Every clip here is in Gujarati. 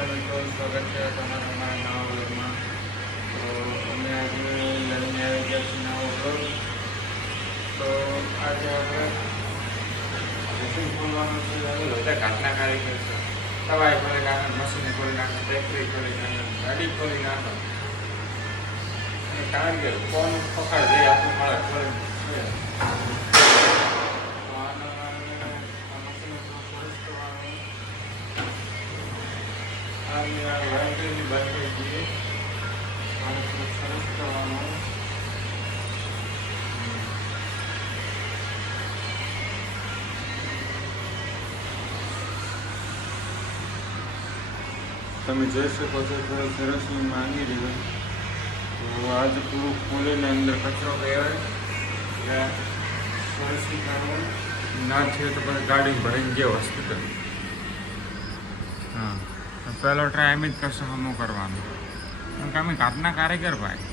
નમસ્કાર મિત્રો સ્વાગત છે તમારા અમારા નવા વ્લોગમાં? તો અમે આજે લઈને આવી ગયા છીએ નવો વ્લોગ. તો આજે આપણે મશીન ખોલવાનું છે? બધા ઘાટના કારીગર છે. સવાઈ ખોલી નાખે મશીન ખોલી નાખે ફેક્ટરી ખોલી નાખે ગાડી ખોલી નાખે. અને કારીગર કોણ પકડ? દે આપણું મળે ખોલી. આની આ લાઇબ્રેરી બંધ થઈ ગઈ મારે થોડું સરસ કરવાનું તમે જોઈ શકો છો થોડો સરસ હું માંગી રહ્યો તો આજે પૂરું ખોલીને અંદર કચરો કહેવાય એટલે સરસ કરવું ના થયો તો પછી ગાડી ભરીને જે હોસ્પિટલ હા તો પહેલો ટ્રાય એમ જ કરશો હમું કરવાનું. કારણ કે અમે કાપના કારીગર ભાઈ.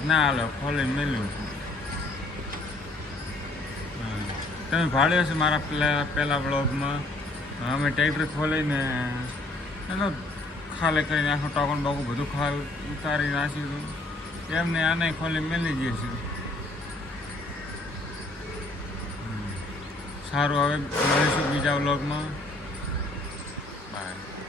જ ના હાલો ખોલી મેલ્યું છું. તમે ભાળ્યો છે મારા પેલા પહેલા બ્લોગમાં અમે ટ્રેક્ટર ખોલીને એનો ખાલી કરીને આખું ટોકન બોકન બધું ખાલ ઉતારી નાખ્યું હતું. એમને આને ખોલી મેલી ગયું છે. સારું, હવે મળીશું બીજા વ્લોગમાં. man.